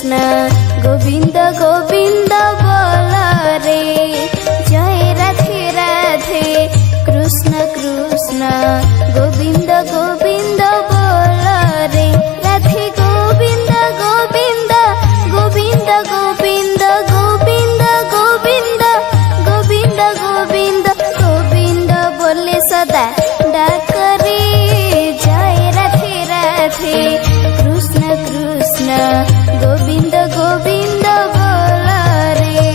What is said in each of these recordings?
कृष्ण गोविंद गोविंद बोल रे। जय राधे राधे कृष्ण कृष्ण गोविंद गोविंद बोल रे। राधे गोविंद गोविंद गोविंद गोविंद गोविंद गोविंद गोविंद गोविंद गोविंद बोले सदा डाक रे। जय राधे राधे कृष्ण कृष्ण गोविंद गोविंद बोल रे।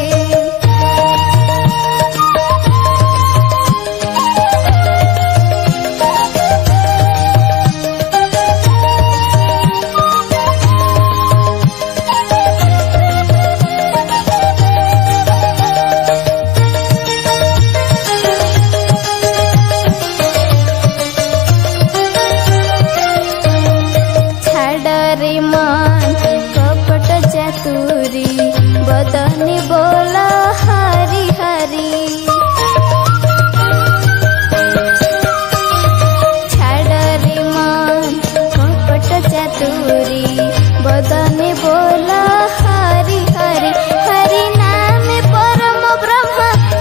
छाड़ रे मन कपट चातुरी बदनी बोला हरि हरि। छाड़ रे मन कपट चातुरी बदनी बोला हरि हरि। हरि नाम परम ब्रह्म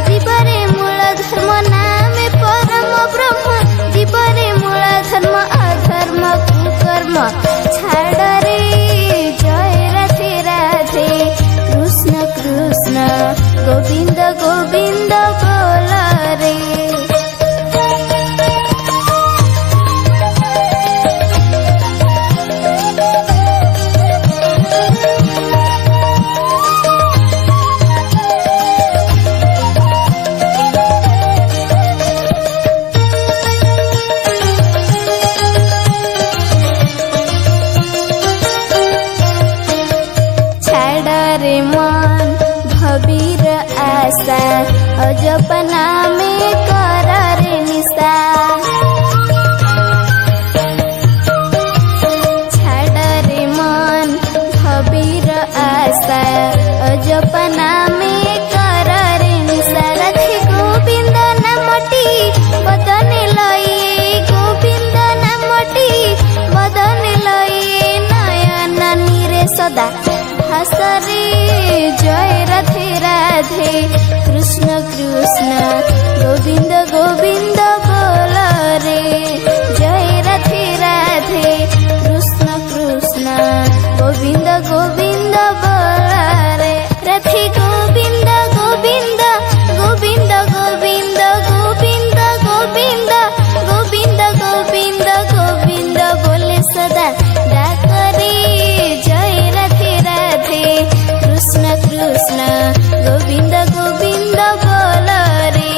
जीवरे मूल धर्म। नाम परम ब्रह्म जीवरे मूल धर्म। अधर्म कुकर्म छाड़ रे। जय राधे राधे कृष्ण कृष्ण गोविंद गोविंद बोल रे। छाड़ रे मन भवीर आशा अजपना में कर रे निशा। छाड़ रे मन भवीर आशा अजपना में कर रे निशा। राधे गोविंद नामटी बदने लई। गोविंद नामटी बदने लई नयन नीरे सदा हसरे। जय राधे राधे कृष्ण कृष्ण गोविंद गोविंद बोल रे। जय राधे राधे कृष्ण कृष्ण गोविंद गोविंद बोल रे। राधे गोविंद गोविंद गोविंद गोविंद गोविंद गोविंद गोविंद गोविंद गोविंद बोले सदा डाक रे। जय राधे राधे कृष्ण कृष्ण गोविंद गोविंद बोल रे।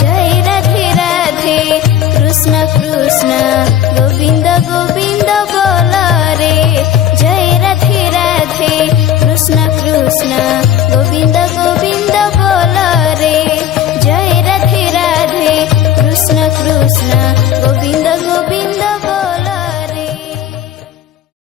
जय राधे राधे कृष्ण कृष्ण गोविंद गोविंद बोल रे। जय राधे राधे कृष्ण कृष्ण गोविंद